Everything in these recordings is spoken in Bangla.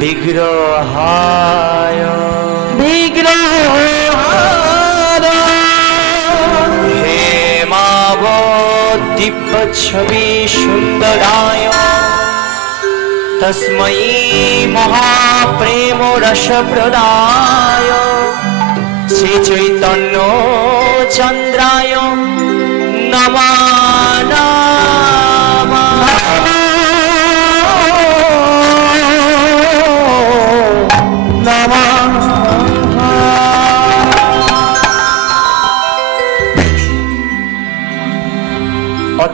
বিগ্রহায় হে মাব দিব্য ছবি সুন্দরায়। তস্मै মহাপ্রেম রস প্রদায় শ্রী চৈতন্য চন্দ্রায় নমা।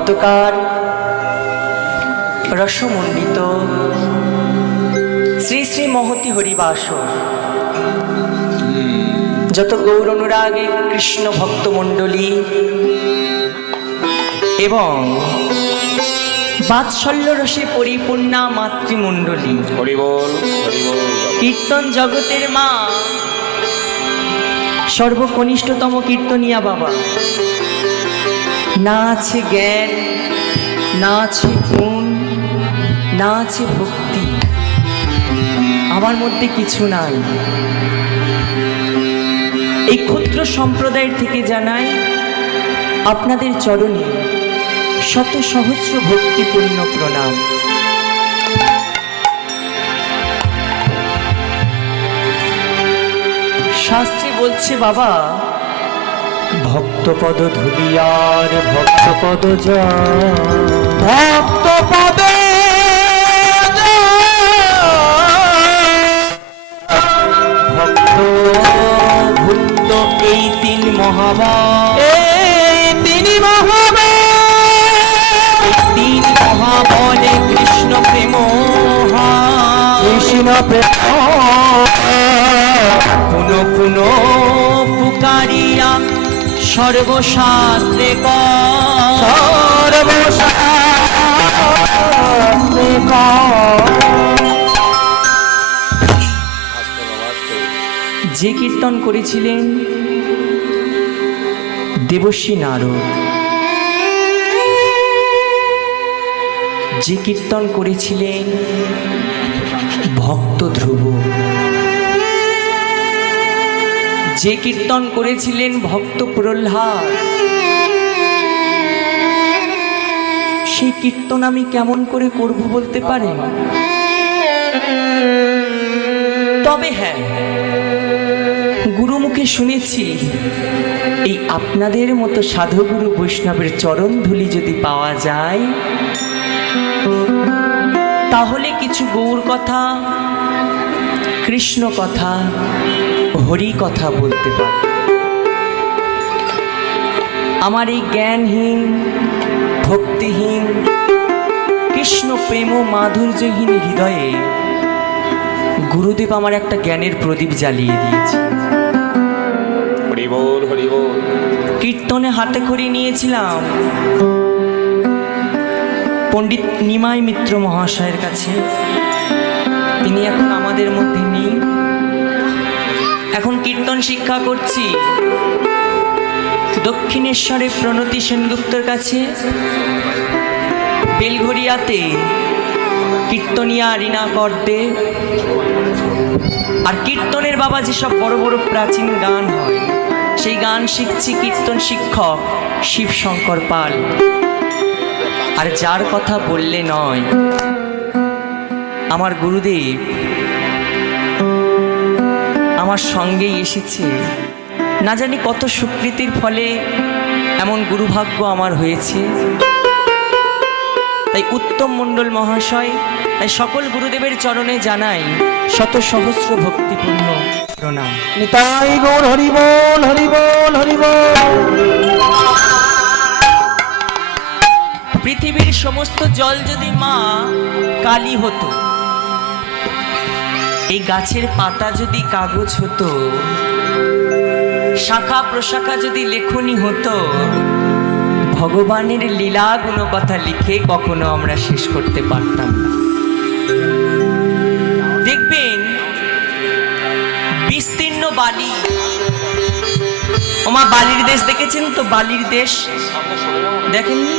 অত্যকার রসমণ্ডিত। শ্রী শ্রী মহতি হরিবাস যত গৌর অনুরাগে কৃষ্ণ ভক্ত মণ্ডলী এবং বাৎসল্য রসে পরিপূর্ণা মাতৃমণ্ডলী। কীর্তন জগতের মা। সর্বকনিষ্ঠতম কীর্তনিয়া বাবা। না আছে জ্ঞান না আছে গুণ না আছে ভক্তি। আমার মধ্যে কিছু নাই। এই ক্ষুদ্র সম্প্রদায়ের থেকে জানাই আপনাদের চরণে শত সহস্র ভক্তিপূর্ণ প্রণাম। শাস্ত্রে বলছে, বাবা ভক্তপদ ধুলিয়ার ভক্তপদ ভক্তপদ ভক্ত ভুক্ত এই তিন মহাবন এই তিন মহাবন তিন মহাবনে কৃষ্ণ প্রেম কৃষ্ণ প্রেম। পুন পুন সর্বশাস্ত্রে যে কীর্তন করেছিলেন দেবশ্রী নারদ যে কীর্তন করেছিলেন ভক্ত ধ্রুব। যে কীর্তন করেছিলেন ভক্ত প্রহ্লাদ, সেই কীর্তন আমি কেমন করে করব বলতে পারেন? তবে হ্যাঁ গুরুমুখে শুনেছি, এই আপনাদের মতো সাধুগুরু বৈষ্ণবের চরণ ধুলি যদি পাওয়া যায়, তাহলে কিছু গৌর কথা, কৃষ্ণ কথা হরি কথা বলতে পারি। আমার এই জ্ঞানহীন ভক্তিহীন কৃষ্ণ প্রেম ও মাধুর্যহীন হৃদয়ে গুরুদেব আমার একটা জ্ঞানের প্রদীপ জ্বালিয়ে দিয়েছে। কীর্তনে হাতে খড়ি নিয়েছিলাম। পণ্ডিত নিমাই মিত্র মহাশয়ের কাছে। তিনি এখন আমাদের মধ্যে নেই। কীর্তন শিক্ষা করছি। দক্ষিণেশ্বরে প্রণতি সেনগুপ্তর কাছে বেলঘরিয়াতে কীর্তনিয়া রিনা করতে। আর কীর্তনের বাবা যেসব বড় বড় প্রাচীন গান হয়, সেই গান শিখছি কীর্তন শিক্ষক শিবশঙ্কর পাল। আর যার কথা বললে নয়, আমার গুরুদেব আমার সঙ্গেই এসেছে। না জানি কত সুকৃতির ফলে এমন গুরুভাগ্য আমার হয়েছে। তাই উত্তম মণ্ডল মহাশয় তাই সকল গুরুদেবের চরণে জানাই শত সহস্র ভক্তিপূর্ণ প্রণাম। নিতাই গৌর হরি বল হরি বল হরি বল। পৃথিবীর সমস্ত জল যদি মা কালী হতো এই গাছের পাতা যদি কাগজ হতো, শাখা প্রশাখা যদি লেখনি হতো, ভগবানের লীলাগুলো কথা লিখে কখনো আমরা শেষ করতে পারতাম না। দেখবেন, বিস্তীর্ণ বালি। ওমা, বালির দেশ দেখেছেন তো? বালির দেশ। দেখেননি?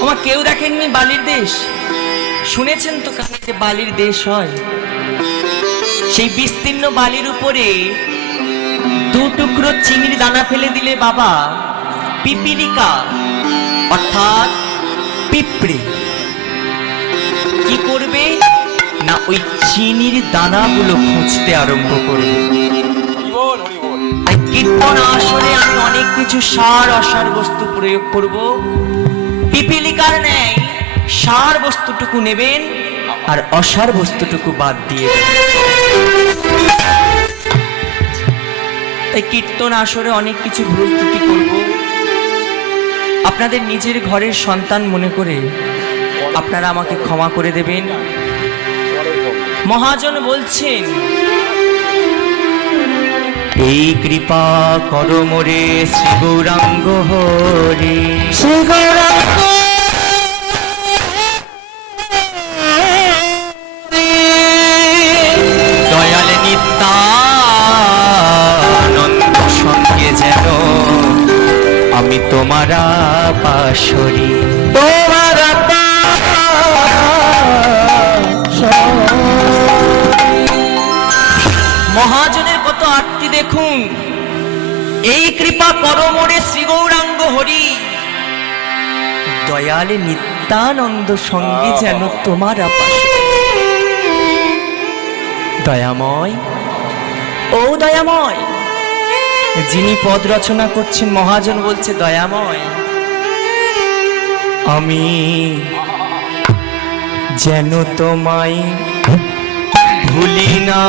ওমা, কেউ দেখেননি বালির দেশ? শুনেছেন তো কানে যে বালির দেশ হয়? সেই বিস্তীর্ণ বালির উপরে দু টুকরো চিনির দানা ফেলে দিলে বাবা পিপিলিকা, অর্থাৎ পিঁপড়ে। কি করবে? না, ওই চিনির দানাগুলো খুঁজতে আরম্ভ করবে। কীর্তন আসরে আমি অনেক কিছু সার, অসার বস্তু প্রয়োগ করব। পিপিলিকার ন্যায় সার বস্তুটুকু নেবেন আর অসার বস্তুটুকু বাদ দিয়ে দেবেন। তাই কীর্তন আসরে অনেক কিছু ভুল ত্রুটি করব। আপনাদের নিজের ঘরের সন্তান মনে করে আপনারা আমাকে ক্ষমা করে দেবেন। মহাজন বলছেন এই কৃপা কর মোরে শ্রী গৌরাঙ্গ হরে। শ্রী গৌরাঙ্গ তোমার পাশরি তোমার মহাজনের কত আরতি দেখুন। এই কৃপা করমরে শ্রী গৌরাঙ্গ হরি। দয়ালে নিত্যানন্দ সঙ্গে যেন তোমার দয়াময়। ও দয়াময়। যিনি পদ রচনা করছেন মহাজন বলছে দয়াময়। আমি যেন তোমায় ভুলি না।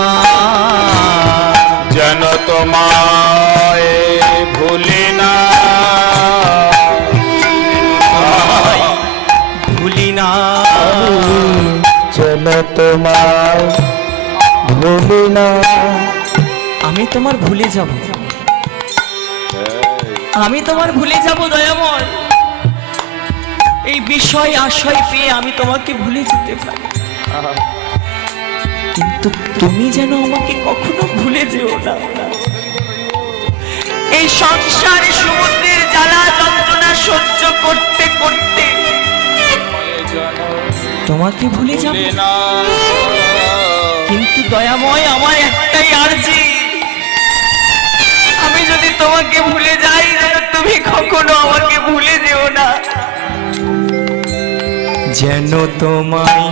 যেন তোমায় ভুলি না। ভুলি না। যেন তোমায় ভুলি না। আমি তোমার ভুলে যাব। আমি তোমার ভুলে যাব, দয়াময়। এই বিষয়, আশয় পেয়ে আমি তোমাকে ভুলে যেতে পারি। কিন্তু তুমি যেন আমাকে কখনো ভুলে যেও না। এই সংসারে সমুদ্রের জ্বালা যন্ত্রণা সহ্য করতে করতে তোমাকে ভুলে যাব। কিন্তু দয়াময়, আমার একটাই আর্জি। যেন তোমায়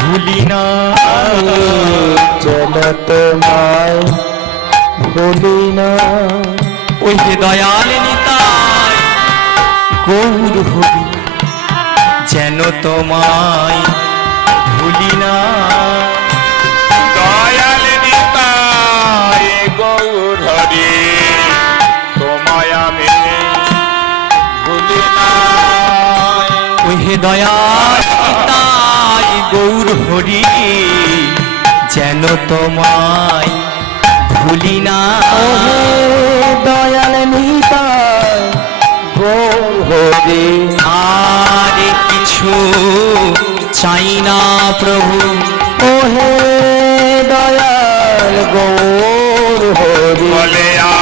ভুলি না যেন তোমায় ভুলি না। ওই যে দয়াল নিতাই গৌর হবি যেন তোমায় ভুলি না। হে গৌর হরি যেন তোমায় ভুলি না। দয়াল নিতাই গৌর হরি। আর কিছু চাই না প্রভু। ওহে দয়াল গৌর হরি। বলে আর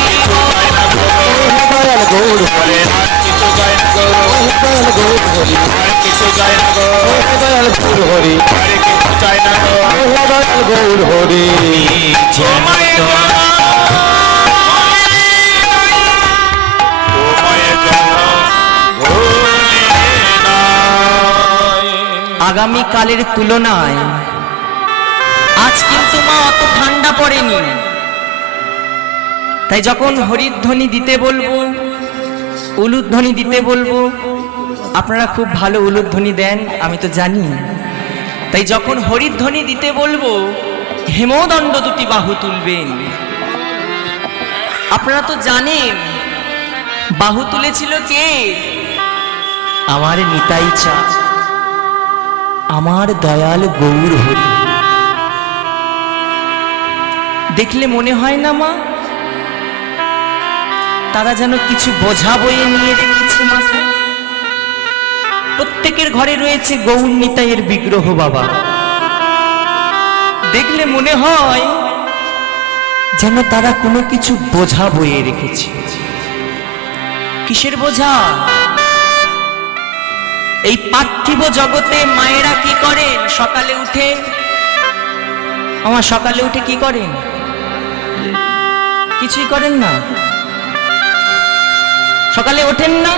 গৌর হরি। বলে আর কিছু চাই না গো দয়াল গৌর হরি। আর কিছু চাই না গো দয়াল গৌর হরি। আর কিছু না গো দয়াল গৌর হরি। তোমায় যেন আগামী কালের তুলনায় আজ কিন্তু মা অত ঠান্ডা পড়েনি। তাই যখন হরিধ্বনি দিতে বলব উলুধ্বনি দিতে বলব। আপনারা খুব ভালো উলুধ্বনি দেন, আমি তো জানি। তাই যখন হরিধ্বনি দিতে বলব, হেমদণ্ড দুটি বাহু তুলবেন। আপনারা তো জানেন, বাহু তুলেছিল কে? আমার নিতাই চা। আমার দয়াল গৌর হরি। দেখলে মনে হয় না মা? তারা যেন কিছু বোঝা বয়ে নিয়ে রেখেছে প্রত্যেকের ঘরে রয়েছে গৌর নিতাইয়ের বিগ্রহ বাবা। দেখলে মনে হয় যেন তারা কোনো কিছু বোঝা বয়ে রেখেছে। কিসের বোঝা? এই পার্থিব জগতে মায়েরা কি করেন? সকালে উঠে? আমার সকালে উঠে কি করেন? কিছুই করেন না। সকালে ওঠেন না?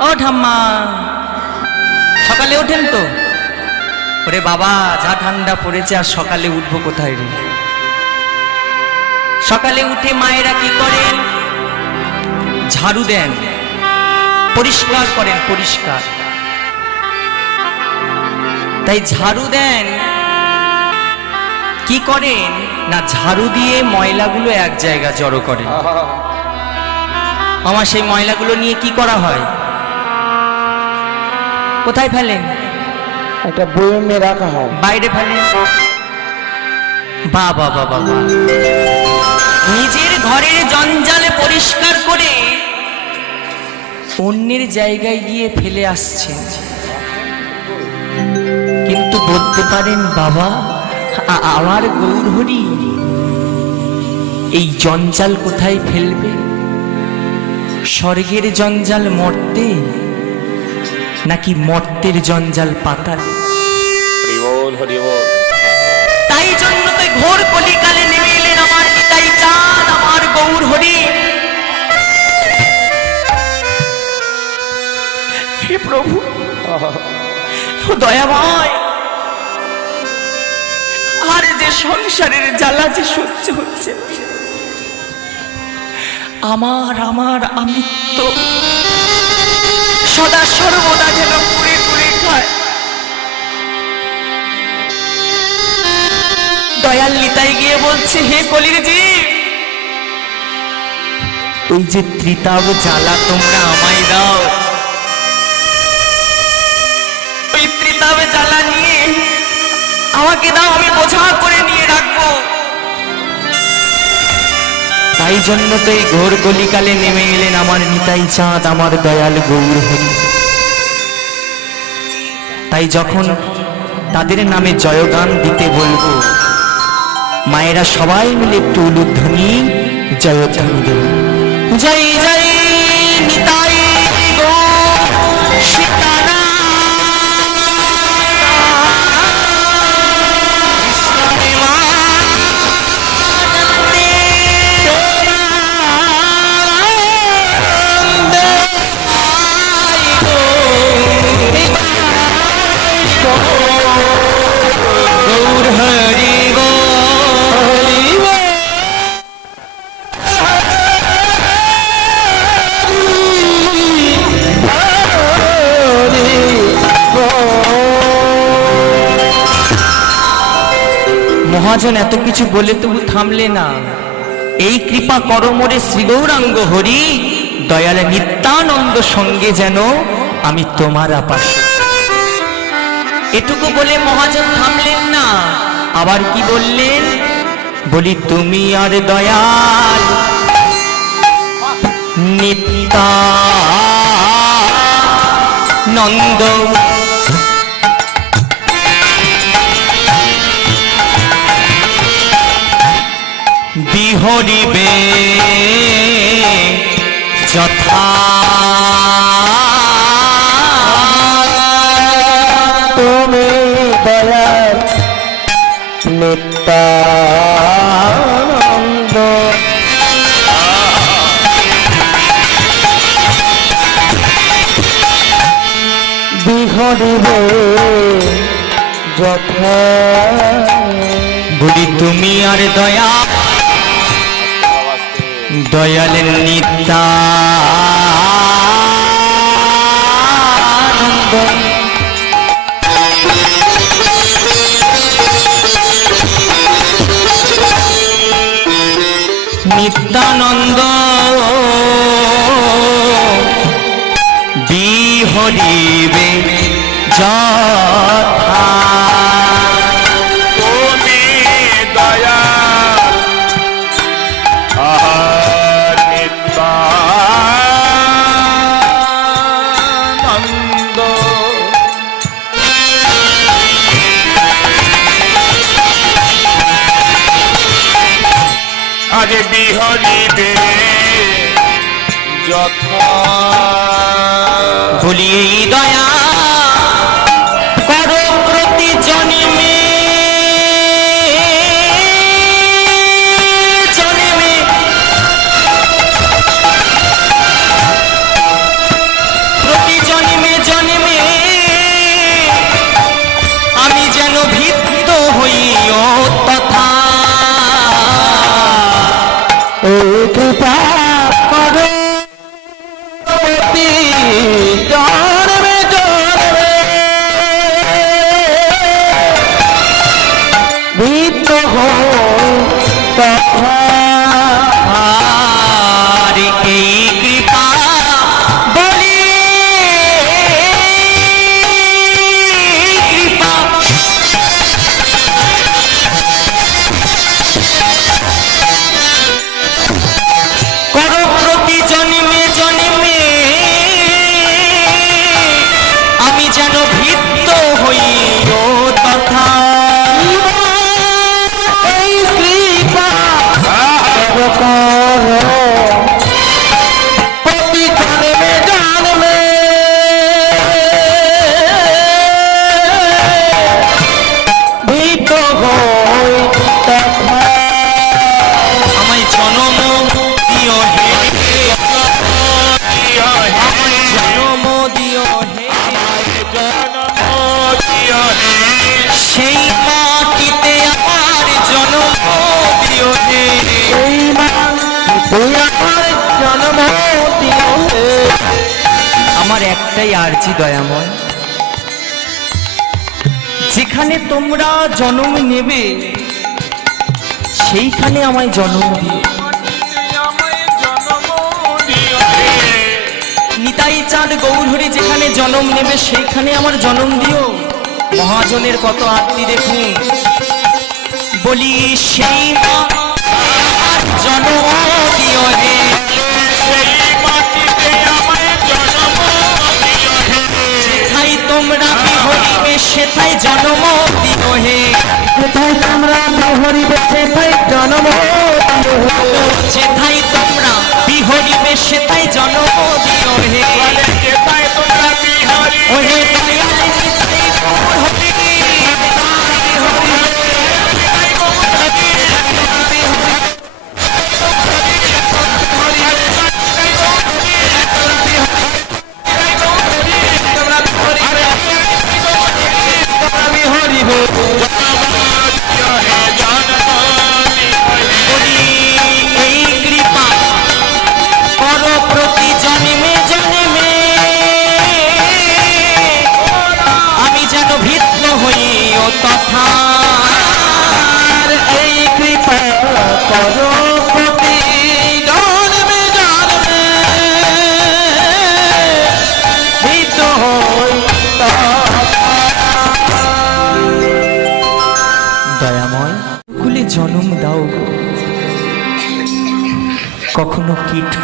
ও ঠাম্মা, সকালে ওঠেন তো। ওরে বাবা, যা ঠান্ডা পড়েছে আর সকালে উঠবো কোথায় রে? সকালে উঠে মায়েরা কি করেন? ঝাড়ু দেন। পরিষ্কার করেন, পরিষ্কার। তাই ঝাড়ু দেন। কি করেন? না, ঝাড়ু দিয়ে ময়লাগুলো এক জায়গা জড়ো করেন। আমার সেই ময়লাগুলো নিয়ে কি করা হয়? কোথায় ফেলেন একটা বয়মে রাখা হয়। বাইরে ফেলেন বা বা বা বা। নিজের ঘরের জঞ্জালে পরিষ্কার করে অন্যের জায়গায় গিয়ে ফেলে আসছেন। কিন্তু বলতে পারেন বাবা আমার গৌরহরি এই জঞ্জাল কোথায় ফেলবে? স্বর্গের জঞ্জাল মর্তে নাকি মর্তের জঞ্জাল পাতালে? বল তাই জন্য তো ঘোর কলিকালে নেমে এলেন আমার নিতাই চাঁদ আমার গৌর হরি। হে প্রভু দয়াময় আর যে সংসারের জ্বালা যে সহ্য হচ্ছে আমার আমার আমৃত্য সদা সর্বদা যেন পুরে পুরে খায়। দয়াল নিতাই গিয়ে বলছে, হে কলির জীব ওই যে ত্রিতাব জ্বালা তোমরা আমায় দাও। ওই ত্রিতাব জ্বালা নিয়ে আমাকে দাও, আমি বোঝা করে নিয়ে রাখব। তাই জন্য তো এই ঘোর কলিকালে নেমে এলেন আমার নিতাই চাঁদ, আমার দয়াল গৌর হরি। তাই যখন তাদের নামে জয়গান দিতে বলব, মায়েরা সবাই মিলে একটু উলুধ্বনি, জয়ধ্বনি জয় জয়, নিতাই মহাজন এত কিছু বলে তবু থামলে না। এই কৃপা করমরে শ্রী গৌরাঙ্গ হরি, দয়াল নিত্যানন্দ সঙ্গে যেন আমি তোমার আপাস এটুকু বলে মহাজন থামলেন না। আবার কি বললেন? বলি, তুমি আর দয়াল নিত্যানন্দ বিহরিবে যথা তুমি দয়াল নিত্যানন্দ। বিহরিবে যথা। বলি তুমি আর দয়া দয়ালের নিত্যানন্দ নিত্যানন্দ। কৃপা আর্জি দয়াময়। যেখানে তোমরা জন্ম নেবে, সেইখানে আমায় জন্ম দিও। নিতাই চাঁদ গৌরহরি যেখানে জন্ম নেবে, সেইখানে আমার জন্ম দিও। মহাজনের কত আত্মী দেখুন। বলি, সেই জন্ম দিও হে সেথায় জন্ম দিও হে কোথায় তোমরা বিহরিবে সেথায় জন্ম দিও তোমরা তোমরা বিহরিবে সেথায় জন্ম দিও হে ওহে দয়াল নিতাই গৌরহরি বিহরিবে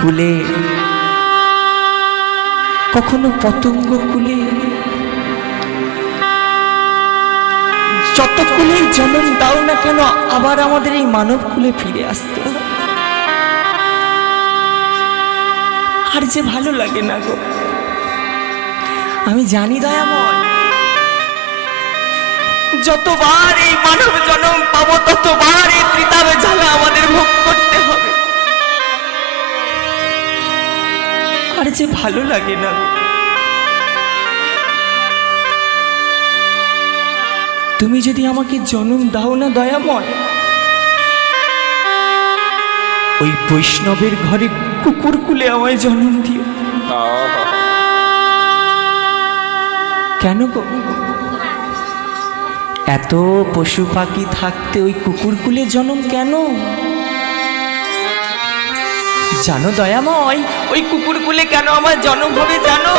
কুলে কখনো পতঙ্গ কুলে। যত জন্ম দাও না কেন, আবার আমাদের এই মানব কুলে ফিরে আসতে আর যে ভালো লাগে না গো। আমি জানি দয়াময়, যতবার এই মানব জনম পাবো, ততবার এই ত্রিতাবে জ্বালা আমাদের ভোগ করতে হবে। আর যে ভালো লাগে না। তুমি যদি আমাকে জন্ম দাও না দয়াময়, ওই বৈষ্ণবের ঘরে কুকুর কুলে আমায় জন্ম দিও। কেন গো? এত পশু পাখি থাকতে ওই কুকুর কুলে জন্ম কেন? জানো দয়াময়, ওই কুকুর কেন আমার জন্ম হবে জানো?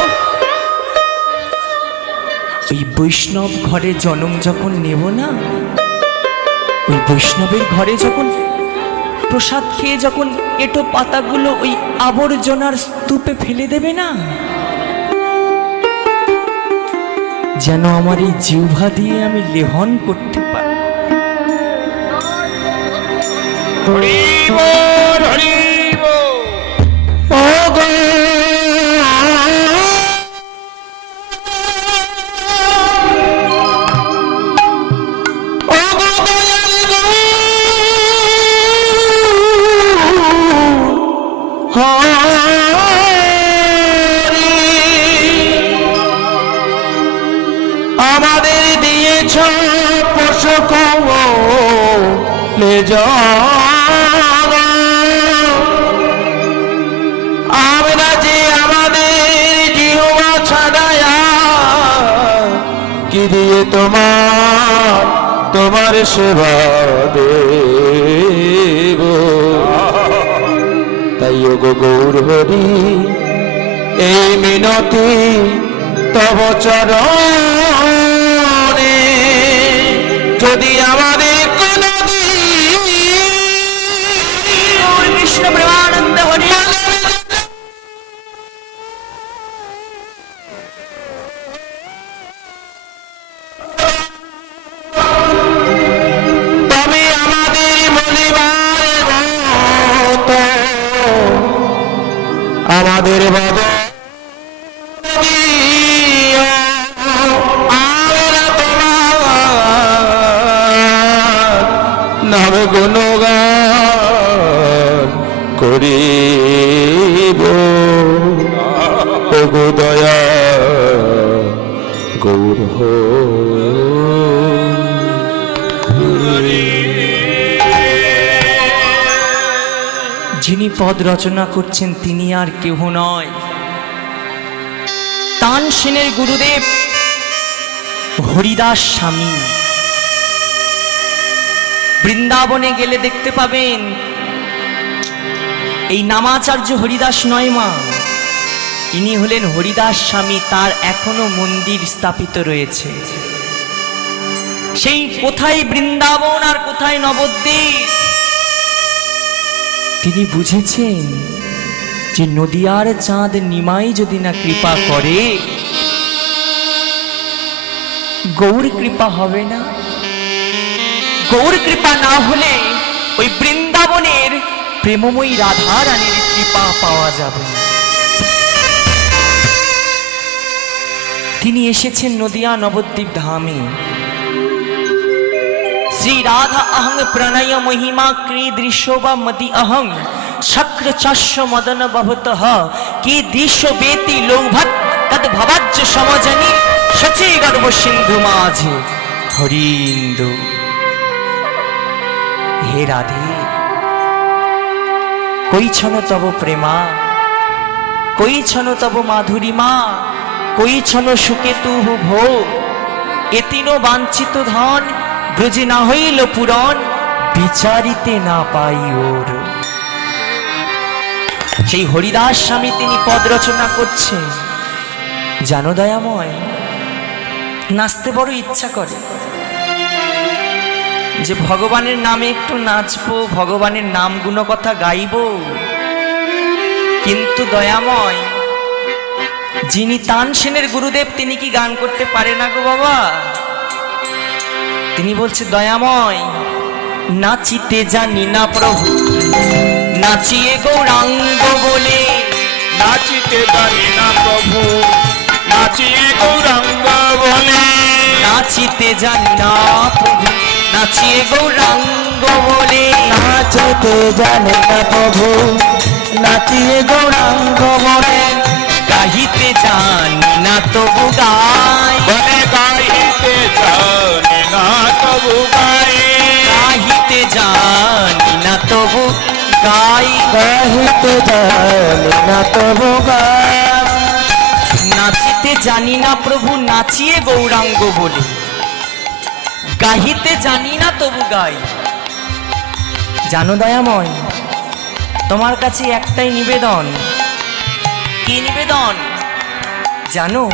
ওই বৈষ্ণব ঘরে জন্ম যখন নেব না, ওই বৈষ্ণবের ঘরে যখন প্রসাদ খেয়ে যখন এটো পাতাগুলো ওই আবর্জনার স্তূপে ফেলে দেবে না, যেন আমার এই জিহ্বা দিয়ে আমি লেহন করতে পারি। হরিব আমরা যে আমাদের জিহবা ছাড়ায়া, কি দিয়ে তোমার তোমার সেবা দেব? তাই গো গৌর হরি এই মিনতি তব চরণে, যদি আমাদের রচনা করছেন তিনি আর কেহ নয়। তান সেনের গুরুদেব হরিদাস স্বামী। বৃন্দাবনে গেলে দেখতে পাবেন, এই নামাচার্য হরিদাস নয় মা। ইনি হলেন হরিদাস স্বামী, তার এখনও মন্দির স্থাপিত রয়েছে। সেই কোথায় বৃন্দাবন আর কোথায় নবদ্বীপ? তিনি বুঝেছেন যে নদিয়ার চাঁদ নিমাই যদি না কৃপা করে, গৌর কৃপা হবে না। গৌর কৃপা না হলে ওই বৃন্দাবনের প্রেমময়ী রাধা রানীর কৃপা পাওয়া যাবে না। তিনি এসেছেন নদিয়া নবদ্বীপ ধামে। শ্রী রাধা অহং প্রণয় মহিমা ক্রী দৃশ্যবা মতি অহং শক্র চাস্য মদন ভবত কি দৃশ্য বেতি লৌভত তদ ভবাজ্য সমজনি সচে গর্ভ সিন্ধু মাঝে হরিন্দু হে রাধে কই ছন তব প্রেমা কই ছন তব মাধুরিমা কই ছন সুকে তুহু ভো এতিনো বাঞ্ছিত ধন ব্রজে না হইল পুরন বিচারিতে না পাই ওর। সেই হরিদাস স্বামী তিনি পদ রচনা করছেন। জানো দয়াময়, নাচতে বড় ইচ্ছা করে। যে ভগবানের নামে একটু নাচবো, ভগবানের নাম কথা গাইবো। কিন্তু দয়াময়, যিনি তানসেনের গুরুদেব, তিনি কি গান করতে পারে না গো বাবা? তিনি বলছে দয়াময় নাচিতে জানি না প্রভু। নাচিয়ে গৌরাঙ্গ বলে নাচিতে জানি না প্রভু। নাচিয়ে গৌরাঙ্গ বলে। নাচিতে জানি না প্রভু। নাচিয়ে গৌরাঙ্গ বলে নাচতে জানে না প্রভু। নাচিয়ে গৌরাঙ্গ মনে গাহিতে জানি না তবু গাই। গাইতে জানি না তবু গাই। গাহিতে জানি না তবু গাই। গাহিতে জানি না তবু গান নাচিতে জানি না প্রভু নাচিয়ে গৌরাঙ্গ বলে। গাহিতে জানি না তবু গাই। জানো দয়াময় তোমার কাছে একটাই নিবেদন। কি নিবেদন? জানো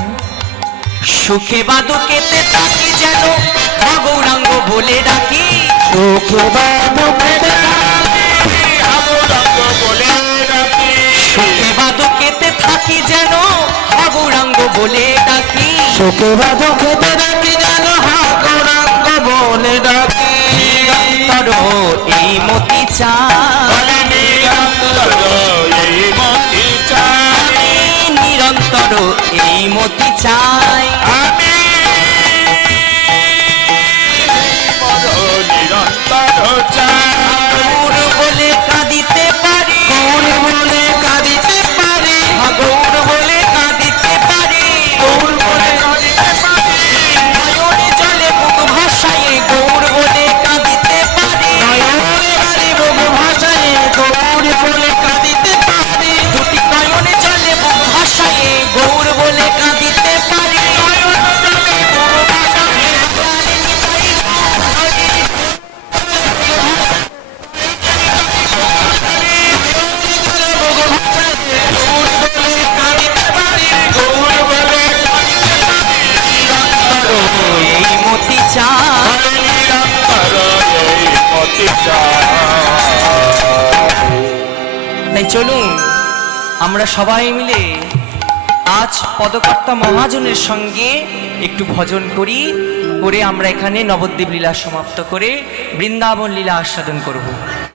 সুখে বা দুঃখেতে তাকি যেন গৌরাঙ্গ বলে ডাকি। সুখে বা সুখে বা দুঃখেতে থাকি যেন গৌরাঙ্গ বলে ডাকি। সুখে বা দুঃখেতে ডাকি গৌরাঙ্গ বলে ডাকি। নিরন্তর এই মতি চাই। নিরন্তর এই মতি চাই। নিরন্তর এই মতি চাই। আমি নিরন্তর চাই। সবাই মিলে আজ পদকর্তা মহাজনের সঙ্গে একটু ভজন করি। করে আমরা এখানে নবদ্বীপ লীলা সমাপ্ত করে বৃন্দাবন লীলা আস্বাদন করব।